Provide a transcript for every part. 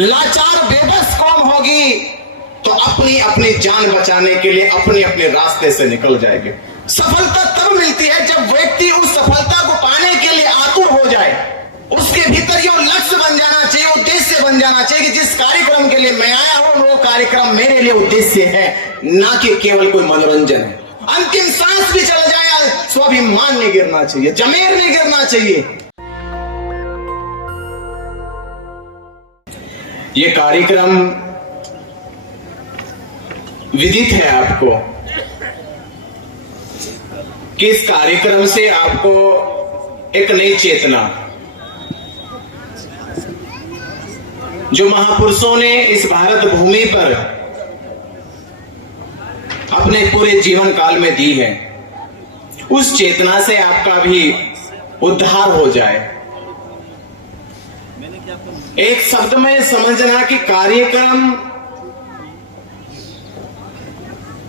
लाचार बेबस कौम होगी तो अपनी अपनी जान बचाने के लिए अपने अपने रास्ते से निकल जाएंगे। सफलता तब मिलती है जब व्यक्ति उस सफलता को पाने के लिए आतुर हो जाए, उसके भीतर ये लक्ष्य बन जाना चाहिए, उद्देश्य बन जाना चाहिए कि जिस कार्यक्रम के लिए मैं आया हूं वो कार्यक्रम मेरे लिए उद्देश्य है, ना कि केवल कोई मनोरंजन है। अंतिम सांस भी चल जाए, स्वाभिमान नहीं गिरना चाहिए, जमीर नहीं गिरना चाहिए। ये कार्यक्रम विदित है आपको कि इस कार्यक्रम से आपको एक नई चेतना, जो महापुरुषों ने इस भारत भूमि पर अपने पूरे जीवन काल में दी है, उस चेतना से आपका भी उद्धार हो जाए। एक शब्द में समझना कि कार्यक्रम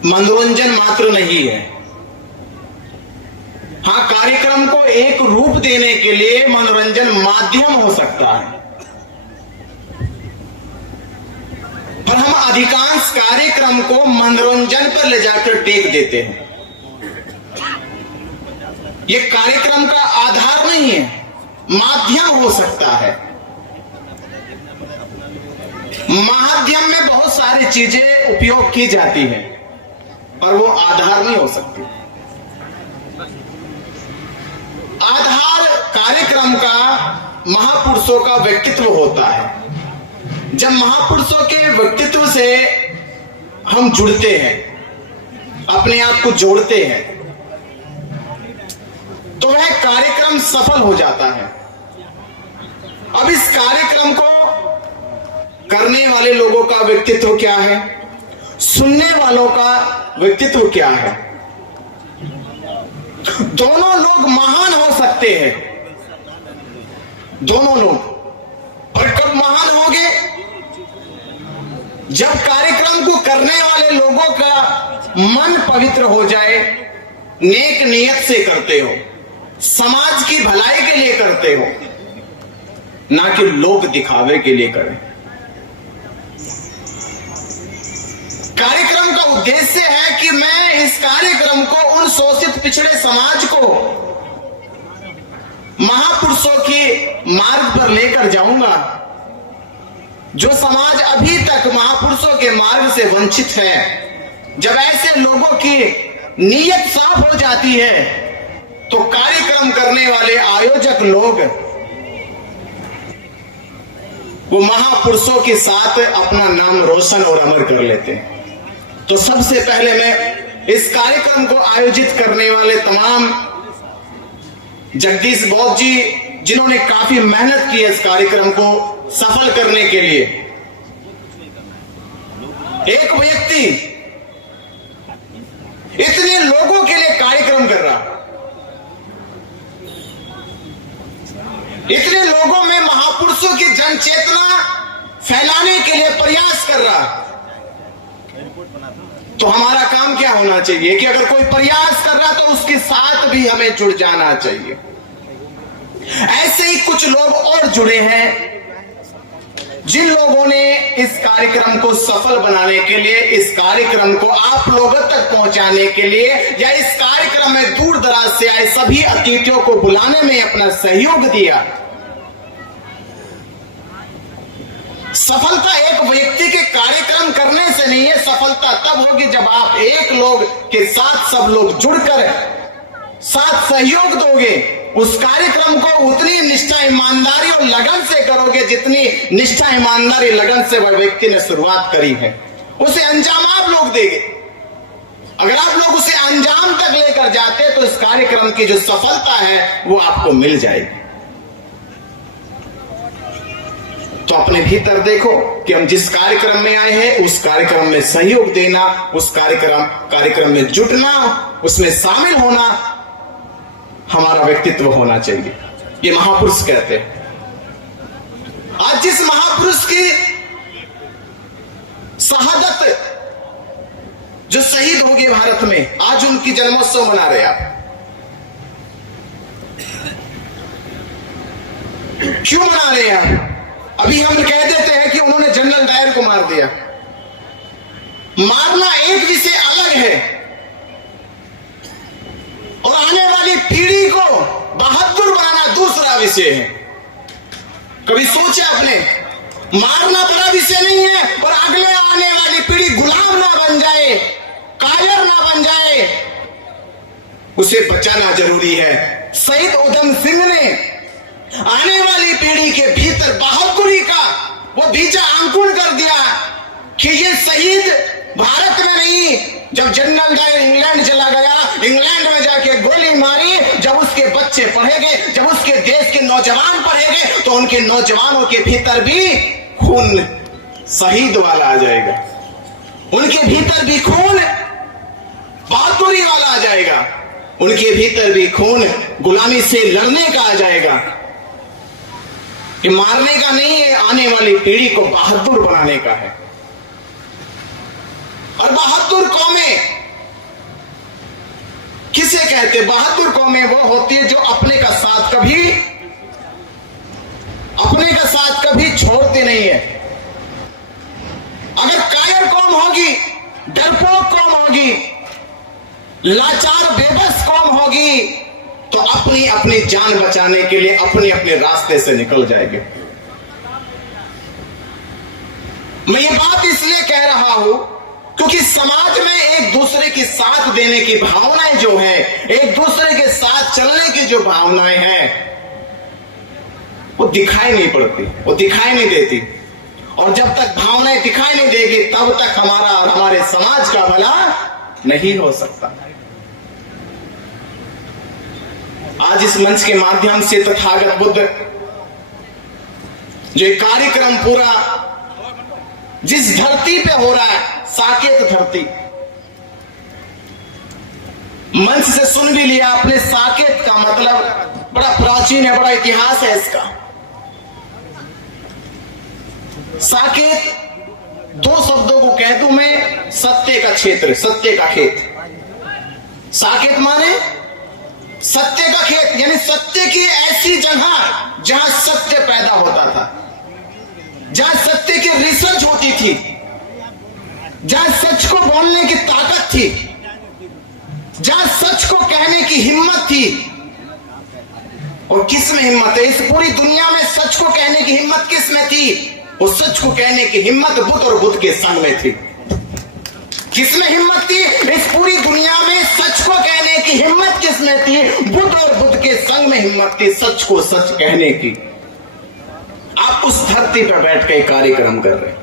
मनोरंजन मात्र नहीं है। हाँ, कार्यक्रम को एक रूप देने के लिए मनोरंजन माध्यम हो सकता है, पर हम अधिकांश कार्यक्रम को मनोरंजन पर ले जाकर टेक देते हैं। यह कार्यक्रम का आधार नहीं है, माध्यम हो सकता है। माध्यम में बहुत सारी चीजें उपयोग की जाती हैं, पर वो आधार नहीं हो सकती। आधार कार्यक्रम का महापुरुषों का व्यक्तित्व होता है। जब महापुरुषों के व्यक्तित्व से हम जुड़ते हैं, अपने आप को जोड़ते हैं, तो वह कार्यक्रम सफल हो जाता है। अब इस कार्यक्रम को करने वाले लोगों का व्यक्तित्व क्या है, सुनने वालों का व्यक्तित्व क्या है। दोनों लोग महान हो सकते हैं, दोनों लोग, और कब महान होंगे? जब कार्यक्रम को करने वाले लोगों का मन पवित्र हो जाए, नेक नियत से करते हो, समाज की भलाई के लिए करते हो, ना कि लोग दिखावे के लिए करें। कार्यक्रम का उद्देश्य है कि मैं इस कार्यक्रम को उन शोषित पिछड़े समाज को महापुरुषों के मार्ग पर लेकर जाऊंगा, जो समाज अभी तक महापुरुषों के मार्ग से वंचित है। जब ऐसे लोगों की नीयत साफ हो जाती है, तो कार्यक्रम करने वाले आयोजक लोग वो महापुरुषों के साथ अपना नाम रोशन और अमर कर लेते हैं। तो सबसे पहले मैं इस कार्यक्रम को आयोजित करने वाले तमाम जगदीश बौद्ध जी, जिन्होंने काफी मेहनत की इस कार्यक्रम को सफल करने के लिए, एक व्यक्ति इतने लोगों के लिए कार्यक्रम कर रहा, इतने लोगों में महापुरुषों की जन चेतना फैलाने के लिए प्रयास कर रहा, तो हमारा काम क्या होना चाहिए कि अगर कोई प्रयास कर रहा तो उसके साथ भी हमें जुड़ जाना चाहिए। ऐसे ही कुछ लोग और जुड़े हैं, जिन लोगों ने इस कार्यक्रम को सफल बनाने के लिए, इस कार्यक्रम को आप लोगों तक पहुंचाने के लिए, या इस कार्यक्रम में दूर दराज से आए सभी अतिथियों को बुलाने में अपना सहयोग दिया। सफलता एक व्यक्ति के कार्यक्रम करने से नहीं है, सफलता तब होगी जब आप एक लोग के साथ सब लोग जुड़कर साथ सहयोग दोगे। उस कार्यक्रम को उतनी निष्ठा, ईमानदारी और लगन से करोगे जितनी निष्ठा, ईमानदारी, लगन से वह व्यक्ति ने शुरुआत करी है। उसे अंजाम आप लोग देंगे। अगर आप लोग उसे अंजाम तक लेकर जाते तो इस कार्यक्रम की जो सफलता है वो आपको मिल जाएगी। तो अपने भीतर देखो कि हम जिस कार्यक्रम में आए हैं उस कार्यक्रम में सहयोग देना, उस कार्यक्रम में जुटना, उसमें शामिल होना हमारा व्यक्तित्व होना चाहिए। ये महापुरुष कहते हैं। आज जिस महापुरुष की शहादत, जो शहीद हो गए भारत में, आज उनकी जन्मोत्सव मना रहे आप। क्यों मना रहे हैं? अभी हम कह देते हैं कि उन्होंने मारना एक विषय अलग है और आने वाली पीढ़ी को बहादुर बनाना दूसरा विषय है। कभी सोचा आपने? मारना बड़ा विषय नहीं है और अगले आने वाली पीढ़ी गुलाम ना बन जाए, कायर ना बन जाए, उसे बचाना जरूरी है। शहीद उधम सिंह ने आने वाली पीढ़ी के भीतर बहादुरी का वो बीजा अंकुर कर दिया कि ये शहीद भारत में नहीं, जब जनरल डायर इंग्लैंड चला गया, इंग्लैंड में जाके गोली मारी, जब उसके बच्चे पढ़ेंगे, जब उसके देश के नौजवान पढ़ेंगे, तो उनके नौजवानों के भीतर भी खून शहीद वाला आ जाएगा, उनके भीतर भी खून बहादुरी वाला आ जाएगा, उनके भीतर भी खून गुलामी से लड़ने का आ जाएगा। कि मारने का नहीं है, आने वाली पीढ़ी को बहादुर बनाने का है। और बहादुर कौमें किसे कहते? बहादुर कौमें वो होती है जो अपने का साथ कभी छोड़ती नहीं है। अगर कायर कौम होगी, डरपोक कौम होगी, लाचार बेबस कौम होगी, तो अपनी अपनी जान बचाने के लिए अपने अपने रास्ते से निकल जाएंगे। मैं ये बात इसलिए कह रहा हूं क्योंकि समाज में एक दूसरे की साथ देने की भावनाएं जो है, एक दूसरे के साथ चलने की जो भावनाएं हैं, वो दिखाई नहीं पड़ती, वो दिखाई नहीं देती। और जब तक भावनाएं दिखाई नहीं देगी, तब तक हमारा और हमारे समाज का भला नहीं हो सकता। आज इस मंच के माध्यम से तथागत बुद्ध जो एक कार्यक्रम पूरा जिस धरती पे हो रहा है, साकेत धरती, मंच से सुन भी लिया आपने। साकेत का मतलब बड़ा प्राचीन है, बड़ा इतिहास है इसका। साकेत दो शब्दों को कह दूं मैं, सत्य का क्षेत्र, सत्य का खेत। साकेत माने सत्य का खेत, यानी सत्य की ऐसी जगह जहां सत्य पैदा होता था, जहां सत्य की रिसर्च होती थी, जहां सच को बोलने की ताकत थी, जहां सच को कहने की हिम्मत थी। और किस में हिम्मत है? इस पूरी दुनिया में सच को कहने की हिम्मत किस में थी? उस सच को कहने की हिम्मत बुद्ध और बुद्ध के संग में थी। किसमें हिम्मत थी? इस पूरी दुनिया में सच को कहने की हिम्मत किसमें थी? बुद्ध और बुद्ध के संग में हिम्मत थी सच को सच कहने की। आप उस धरती पर बैठ के कार्यक्रम कर रहे हैं,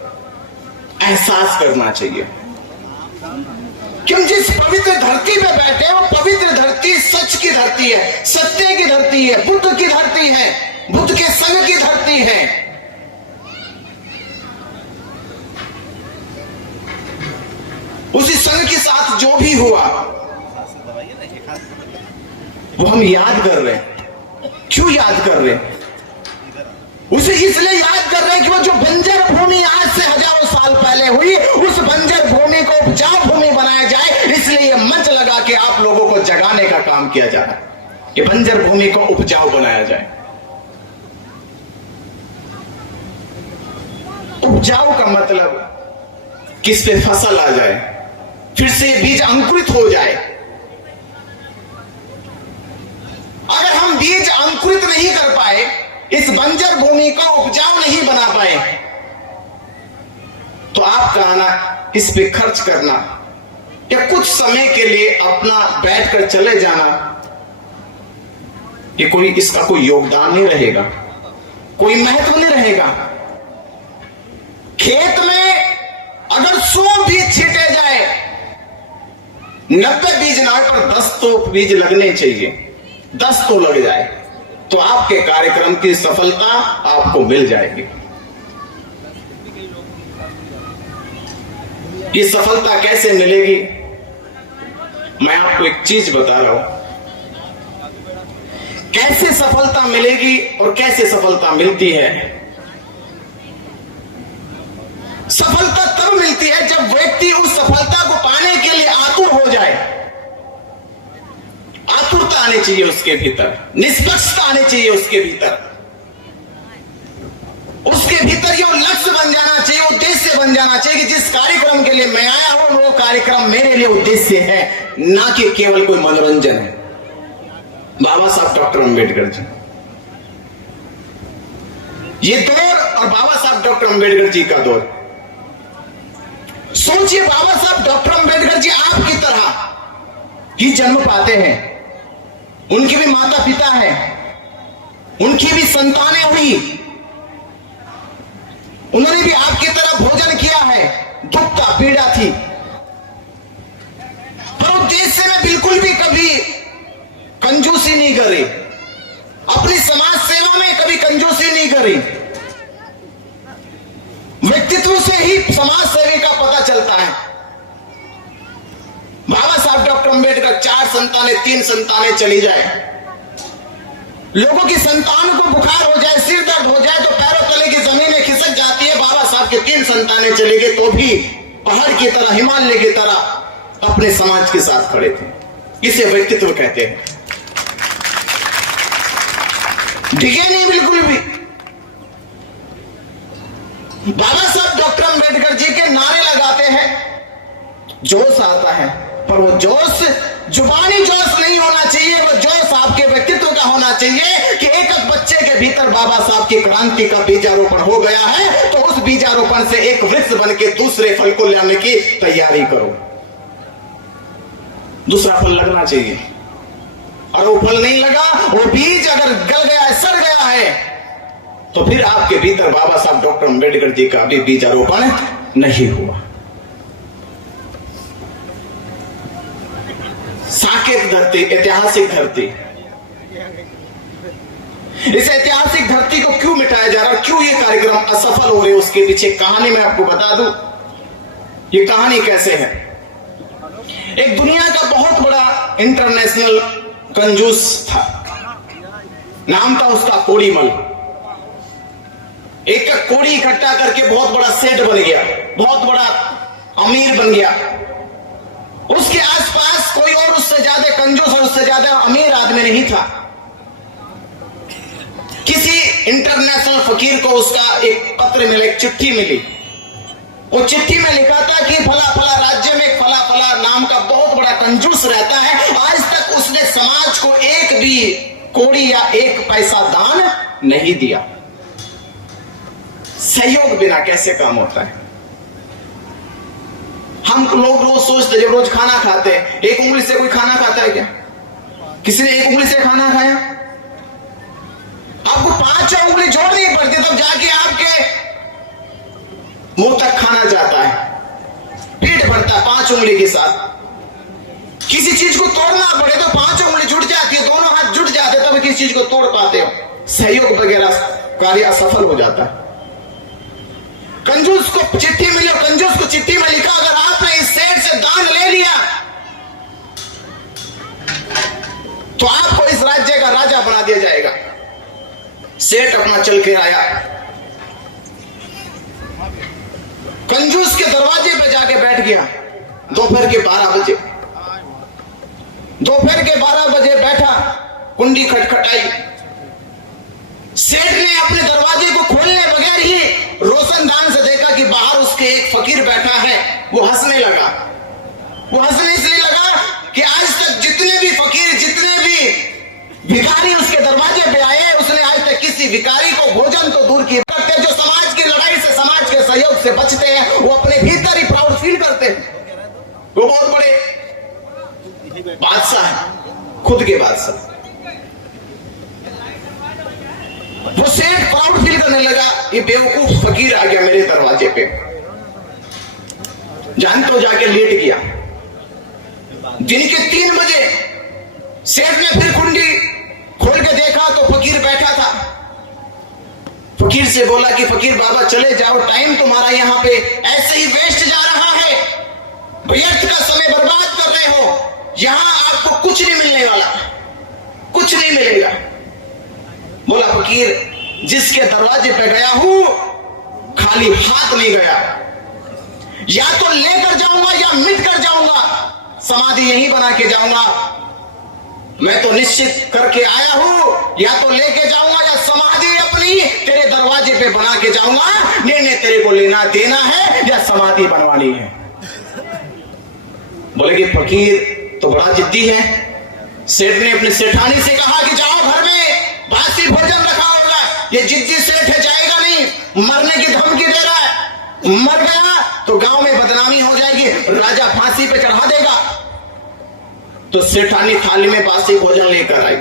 एहसास करना चाहिए कि हम जिस पवित्र धरती पे बैठे हैं, वो पवित्र धरती सच की धरती है, सत्य की धरती है, बुद्ध की धरती है, बुद्ध के संग की धरती है। उसी संग के साथ जो भी हुआ वो हम याद कर रहे हैं। क्यों याद कर रहे हैं? उसे इसलिए याद कर रहे हैं कि वो जो बंजर भूमि आज से हजारों साल पहले हुई, उस बंजर भूमि को उपजाऊ भूमि बनाया जाए, इसलिए ये मंच लगा के आप लोगों को जगाने का काम किया जा रहा है कि बंजर भूमि को उपजाऊ बनाया जाए। उपजाऊ का मतलब किस पे फसल आ जाए, फिर से बीज अंकुरित हो जाए। अगर हम बीज अंकुरित नहीं कर पाए, इस बंजर भूमि को उपजाऊ नहीं बना पाए, तो आपका आना, इस पे खर्च करना या कुछ समय के लिए अपना बैठकर चले जाना, ये कोई, इसका कोई योगदान नहीं रहेगा, कोई महत्व नहीं रहेगा। खेत में अगर 100 बीज छींटे जाए, 90 बीज ना पर 10 तो बीज लगने चाहिए, 10 तो लग जाए, तो आपके कार्यक्रम की सफलता आपको मिल जाएगी। ये सफलता कैसे मिलेगी? मैं आपको एक चीज बता रहा हूं, कैसे सफलता मिलेगी और कैसे सफलता मिलती है। सफलता तब मिलती है जब व्यक्ति उस सफलता को पाने के लिए आतुर हो जाए। आतुरता आनी चाहिए उसके भीतर, निष्पक्षता आनी चाहिए उसके भीतर, उसके भीतर ये लक्ष्य बन जाना चाहिए, उद्देश्य बन जाना चाहिए। चाहिए कि जिस कार्यक्रम के लिए मैं आया हूं वो कार्यक्रम मेरे लिए उद्देश्य है, ना कि केवल कोई मनोरंजन है। बाबा साहब डॉक्टर अंबेडकर जी, ये दौर और बाबा साहब डॉक्टर अंबेडकर जी का दौर, सोचिए बाबा साहब डॉक्टर अंबेडकर जी आपकी तरह ही जन्म पाते हैं, उनके भी माता पिता हैं, उनकी भी संतानें हुई, उन्होंने भी आपकी तरह भोजन किया है, दुख था, पीड़ा थी, पर उद्देश्य में बिल्कुल भी कभी कंजूसी नहीं करी, अपनी समाज सेवा में कभी कंजूसी नहीं करी। व्यक्तित्व से ही समाज सेवी का पता चलता है। बाबा साहब डॉक्टर अंबेडकर 4 संतानें, 3 संतानें चली जाए, लोगों की संतान को बुखार हो जाए, सिर दर्द हो जाए तो पैरों तले की जमीनें खिसक जाती है। बाबा साहब के 3 संतानें चली गई तो भी पहाड़ की तरह, हिमालय की तरह अपने समाज के साथ खड़े थे। इसे व्यक्तित्व कहते हैं। दिखे नहीं बिल्कुल भी। बाबा साहब डॉक्टर अंबेडकर जी के नारे लगाते हैं, जोश आता है, पर वो जोश जुबानी जोश नहीं होना चाहिए, वो जोश आपके व्यक्तित्व का होना चाहिए कि एक बच्चे के भीतर बाबा साहब की क्रांति का बीजारोपण हो गया है तो उस बीजारोपण से एक वृक्ष बन के दूसरे फल को लाने की तैयारी करो। दूसरा फल लगना चाहिए, और वो फल नहीं लगा, वो बीज अगर गल गया है, सड़ गया है, तो फिर आपके भीतर बाबा साहब डॉक्टर अंबेडकर जी का भी बीजारोपण नहीं हुआ। साकेत धरती, ऐतिहासिक धरती, इस ऐतिहासिक धरती को क्यों मिटाया जा रहा है, क्यों ये कार्यक्रम असफल हो रहे, उसके पीछे कहानी मैं आपको बता दूं। ये कहानी कैसे है। एक दुनिया का बहुत बड़ा इंटरनेशनल कंजूस था, नाम था उसका कोड़ीमल। एक कोड़ी इकट्ठा करके बहुत बड़ा सेठ बन गया, बहुत बड़ा अमीर बन गया। उसके आसपास कोई और उससे ज्यादा कंजूस और उससे ज्यादा अमीर आदमी नहीं था। किसी इंटरनेशनल फकीर को उसका एक पत्र मिला, एक चिट्ठी मिली। वो चिट्ठी में लिखा था कि फला फला राज्य में फला फला नाम का बहुत बड़ा कंजूस रहता है, आज तक उसने समाज को एक भी कोड़ी या एक पैसा दान नहीं दिया। सहयोग बिना कैसे काम होता है। हम लोग रोज सोचते, जब रोज खाना खाते हैं, एक उंगली से कोई खाना खाता है क्या? किसी ने एक उंगली से खाना खाया? आपको 5 उंगली जोड़नी पड़ती, तब जाके आपके मुंह तक खाना जाता है, पेट भरता 5 उंगली के साथ। किसी चीज को तोड़ना पड़े तो 5 उंगली जुड़ जाती है, दोनों हाथ जुड़ जाते तब किसी चीज को तोड़ पाते हो। सहयोग वगैरह कार्य असफल हो जाता है। कंजूस को चिट्ठी मिली, कंजूस को चिट्ठी में लिखा, अगर आपने इस सेठ से दान ले लिया तो आपको इस राज्य का राजा बना दिया जाएगा। सेठ अपना चल के आया, कंजूस के दरवाजे पे जाके बैठ गया। दोपहर के 12 बजे, दोपहर के 12 बजे बैठा, कुंडी खटखटाई। सेठ ने अपने दरवाजे को खोलने बगैर ही रोशनदान से देखा कि बाहर उसके एक फकीर बैठा है। वो हंसने लगा। वो हंसने इसलिए लगा कि आज तक जितने भी फकीर, जितने भी भिखारी उसके दरवाजे पे आए, उसने आज तक किसी भिखारी को भोजन तो दूर की करते, जो समाज की लड़ाई से, समाज के सहयोग से बचते हैं, वो अपने भीतर ही प्राउड फील करते हैं। वो बहुत बड़े बादशाह है, खुद के बादशाह। वो सेठ प्राउड फील करने लगा, ये बेवकूफ फकीर आ गया मेरे दरवाजे पे। जानते हो, जाके लेट गया। दिन के 3 बजे सेठ ने फिर कुंडी खोल के देखा तो फकीर बैठा था। फकीर से बोला कि फकीर बाबा चले जाओ, टाइम तुम्हारा यहाँ पे ऐसे ही वेस्ट जा रहा है, व्यर्थ का समय बर्बाद कर रहे हो, यहां आपको कुछ नहीं मिलने वाला, कुछ नहीं मिलेगा। बोला फकीर, जिसके दरवाजे पे गया हूं खाली हाथ नहीं गया, या तो लेकर जाऊंगा या मिट कर जाऊंगा, समाधि यहीं बना के जाऊंगा। मैं तो निश्चित करके आया हूं, या तो लेके जाऊंगा या समाधि अपनी तेरे दरवाजे पे बना के जाऊंगा। निर्णय तेरे को लेना देना है या समाधि बनवानी है। बोले कि फकीर तो बड़ा जिद्दी है। सेठ ने अपनी सेठानी से कहा कि जाओ घर में बासी भोजन रखा होगा। ये जिद्दी सेठ है, जाएगा नहीं, मरने की धमकी दे रहा है। मर गया तो गांव में बदनामी हो जाएगी, राजा फांसी पे चढ़ा देगा। तो सेठानी थाली में बासी भोजन लेकर आई।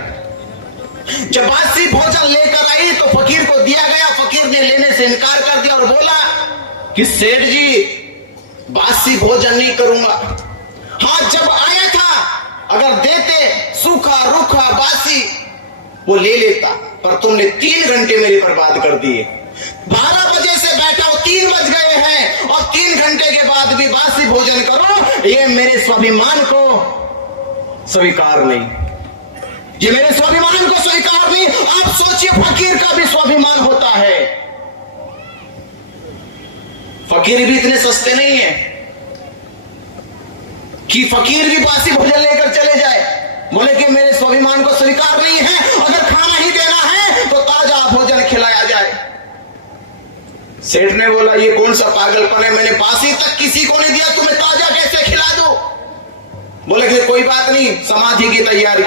जब बासी भोजन लेकर आई तो फकीर को दिया गया। फकीर ने लेने से इनकार कर दिया और बोला कि सेठ जी बासी भोजन नहीं करूंगा। हाँ, जब आया था अगर देते सूखा रूखा बासी वो ले लेता, पर तुमने 3 घंटे मेरी बर्बाद कर दिए। 12 बजे से बैठा हूं, 3 बज गए हैं और 3 घंटे के बाद भी बासी भोजन करो, ये मेरे स्वाभिमान को स्वीकार नहीं, ये मेरे स्वाभिमान को स्वीकार नहीं। आप सोचिए फकीर का भी स्वाभिमान होता है। फकीर भी इतने सस्ते नहीं है कि फकीर भी बासी भोजन लेकर चले जाए। बोले कि मेरे स्वाभिमान को स्वीकार नहीं है, अगर खाना ही देना है तो ताजा भोजन खिलाया जाए। सेठ ने बोला ये कौन सा पागलपन है, मैंने बासी तक किसी को नहीं दिया, तुम्हें ताजा कैसे खिला दूं। बोले कि कोई बात नहीं, समाधि की तैयारी।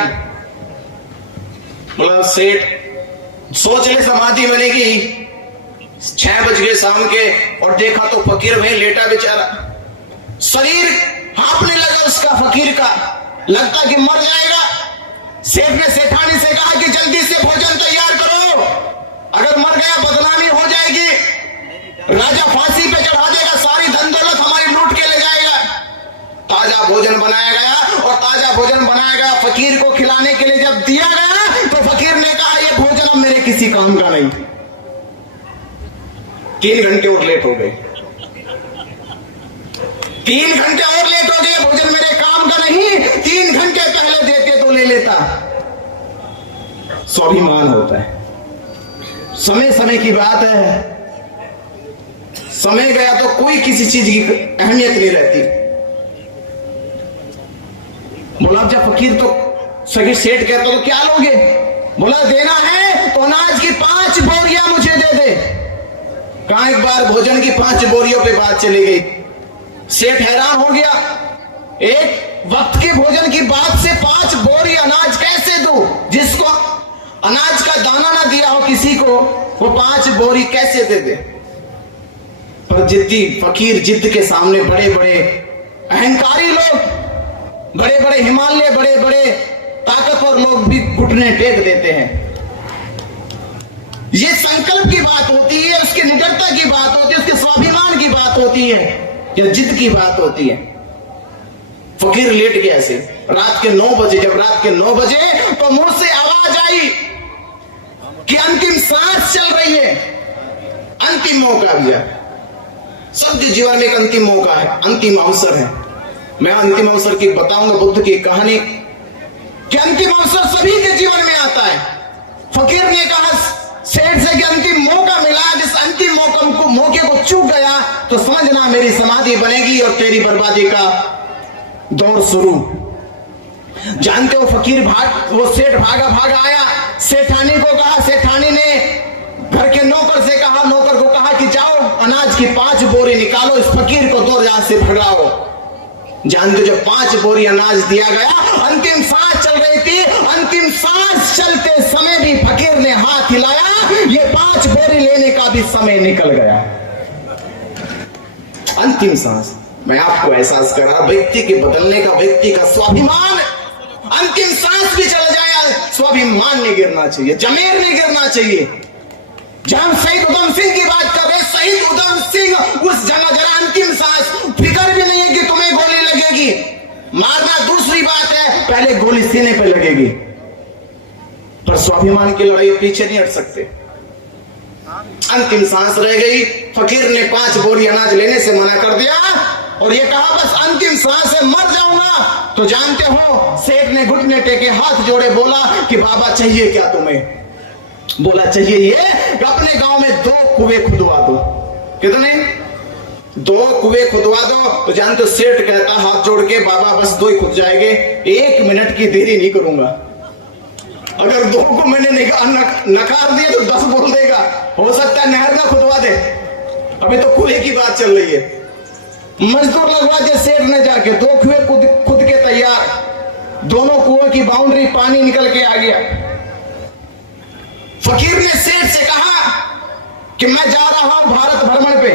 बोला सेठ सोच ले समाधि बनेगी। 6 बज गए शाम के और देखा तो फकीर भाई लेटा बेचारा, शरीर हाँफने लगा उसका, फकीर का लगता कि मर जाएगा। सेठ ने सेठानी से कहा कि जल्दी से भोजन तैयार करो, अगर मर गया बदनामी हो जाएगी, राजा फांसी पे चढ़ा देगा, सारी धन दौलत हमारी लूट के ले जाएगा। ताजा भोजन बनाया गया और ताजा भोजन बनाया गया फकीर को खिलाने के लिए। जब दिया गया तो फकीर ने कहा यह भोजन अब मेरे किसी काम का नहीं। 3 घंटे और लेट हो गए, 3 घंटे और लेट हो गए, भोजन मेरे काम का नहीं, 3 घंटे पहले देते तो ले लेता। स्वाभिमान होता है, समय समय की बात है, समय गया तो कोई किसी चीज की अहमियत नहीं रहती। बोला जब फकीर तो सही सेठ कहता तो क्या लोगे। बोला देना है तो अनाज की 5 बोरियां मुझे दे दे। कहा एक बार भोजन की 5 बोरियों पे बात चली गई। सेठ हैरान हो गया, एक वक्त के भोजन की बात से 5 बोरी अनाज कैसे दूं, जिसको अनाज का दाना ना दिया हो किसी को, वो 5 बोरी कैसे दे दे। पर जिद्दी फकीर, जिद्द के सामने बड़े बड़े अहंकारी लोग, बड़े बड़े हिमालय, बड़े बड़े ताकतवर लोग भी घुटने टेक देते हैं। ये संकल्प की बात होती है, उसकी निडरता की बात होती है, उसके स्वाभिमान की बात होती है, या जिद की बात होती है। फकीर लेट गया ऐसे रात के 9 बजे। जब रात के 9 बजे तो मुंह से आवाज आई कि अंतिम सांस चल रही है, अंतिम मौका दिया। सबके जीवन में एक अंतिम मौका है, अंतिम अवसर है। मैं अंतिम अवसर की बताऊंगा बुद्ध की कहानी कि अंतिम अवसर सभी के जीवन में आता है। फकीर ने कहा सेठ से कि अंतिम मौका मिला, जिस अंतिम मौके को चूक गया तो समझना मेरी समाधि बनेगी और तेरी बर्बादी का दौर शुरू। जानते हो फकीर वो सेठ भागा भागा आया, सेठानी को कहा, सेठानी ने घर के नौकर से कहा, नौकर को कहा कि जाओ अनाज की 5 बोरी निकालो, इस फकीर को दौर जहां से भगाओ। जानते हो जब 5 बोरी अनाज दिया गया, अंतिम सांस चल रही थी, अंतिम सांस चलते समय भी फकीर ने हाथ हिलाया, ये 5 बोरी लेने का भी समय निकल गया। अंतिम सांस, मैं आपको एहसास कर रहा, व्यक्ति के बदलने का, व्यक्ति का स्वाभिमान, अंतिम सांस भी चल जाए, स्वाभिमान नहीं गिरना चाहिए, जमीर नहीं गिरना चाहिए। जहां शहीद उधम सिंह की बात कर रहे, शहीद उधम सिंह उस जरा अंतिम सांस, फिक्र भी नहीं है कि तुम्हें गोली लगेगी, मारना दूसरी बात है, पहले गोली सीने पे लगेगी। पर स्वाभिमान की लड़ाई पीछे नहीं हट सकते। अंतिम सांस रह गई, फकीर ने 5 बोरी अनाज लेने से मना कर दिया और ये कहा बस अंतिम सांस है, मर जाऊंगा। तो जानते हो सेठ ने घुटने टेके, हाथ जोड़े, बोला कि बाबा चाहिए क्या तुम्हें। बोला चाहिए ये अपने गांव में 2 कुएं खुदवा दो। कितने? 2 कुएं खुदवा दो। तो जानते हो सेठ कहता हाथ जोड़ के, बाबा बस 2 ही खुद जाएंगे, 1 मिनट की देरी नहीं करूंगा। अगर 2 को मैंने नकार दिया तो 10 बोल देगा। हो सकता है नहर ना खुदवा दे। अभी तो कुएं की बात चल रही है। मजदूर लगवा दे सेठ ने जाके, 2 कुएं खुद के तैयार, दोनों कुएं की बाउंड्री पानी निकल के आ गया। फकीर ने सेठ से कहा कि मैं जा रहा हूं भारत भ्रमण पे,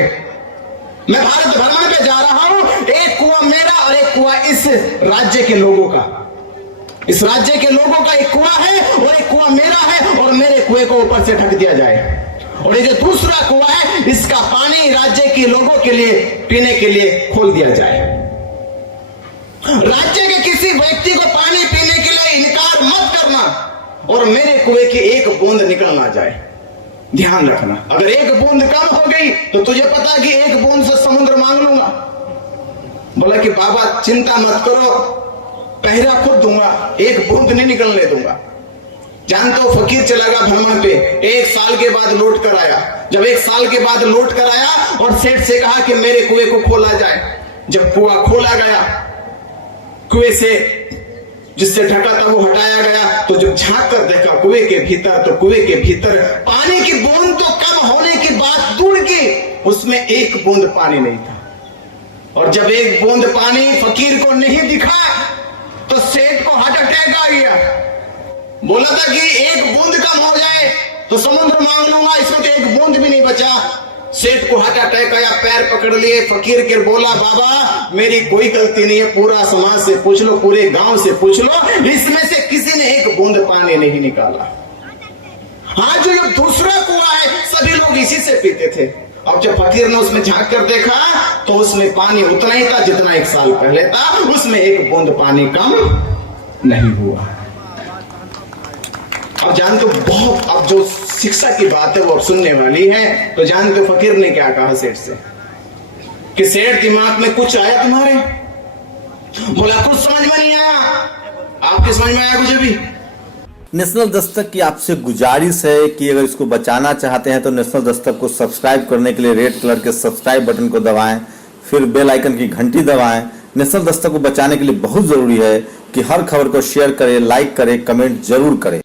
मैं भारत भ्रमण पे जा रहा हूं, एक कुआं मेरा और एक कुआं इस राज्य के लोगों का, इस राज्य के लोगों का एक कुआं है और एक कुआं मेरा है, और मेरे कुएं को ऊपर से ढक दिया जाए, और ये जो दूसरा कुआं है इसका पानी राज्य के लोगों के लिए पीने के लिए खोल दिया जाए। राज्य के किसी व्यक्ति को पानी पीने के लिए इनकार मत करना, और मेरे कुएं की एक बूंद निकल ना जाए। ध्यान रखना, अगर एक बूंद कम हो गई तो तुझे पता कि एक बूंद से समुद्र मांग लूंगा। बोला कि बाबा चिंता मत करो, पहरा खुद दूंगा, एक बूंद नहीं निकलने दूंगा। जानते हो फकीर चला गया भ्रमण पे, 1 साल के बाद लौट कर आया। जब 1 साल के बाद लौट कर आया और सेठ से कहा कि मेरे कुएं को खोला जाए। जब कुआं खोला गया, कुएं से जिससे ढका था वो हटाया गया, तो जब झांक कर देखा कुएं के भीतर, तो कुएं के भीतर पानी की बूंद तो कम होने की बात दूर की, उसमें एक बूंद पानी नहीं था। और जब एक बूंद पानी फकीर को नहीं दिखा तो सेठ को हार्ट अटैक आ गया। बोला था कि एक बूंद कम हो जाए तो समुद्र मांग लूंगा, इसमें तो एक बूंद भी नहीं बचा। सेठ को हार्ट अटैक आया, पैर पकड़ लिए। फकीर के बोला बाबा मेरी कोई गलती नहीं है, पूरा समाज से पूछ लो, पूरे गांव से पूछ लो, इसमें से किसी ने एक बूंद पानी नहीं निकाला। हाँ, जो ये दूसरा कुआं है सभी लोग इसी से पीते थे। अब जब फकीर ने उसमें झांक कर देखा तो उसमें पानी उतना ही था जितना 1 साल पहले था, उसमें एक बूंद पानी कम नहीं हुआ। अब जानते हो बहुत, अब जो शिक्षा की बात है वो अब सुनने वाली है। तो जानते हो फकीर ने क्या कहा सेठ से कि सेठ दिमाग में कुछ आया तुम्हारे? बोला कुछ समझ में नहीं आया। आपके समझ में आया कुछ भी? नेशनल दस्तक की आपसे गुजारिश है कि अगर इसको बचाना चाहते हैं तो नेशनल दस्तक को सब्सक्राइब करने के लिए रेड कलर के सब्सक्राइब बटन को दबाएं, फिर बेल आइकन की घंटी दबाएं। नेशनल दस्तक को बचाने के लिए बहुत जरूरी है कि हर खबर को शेयर करें, लाइक करें, कमेंट जरूर करें।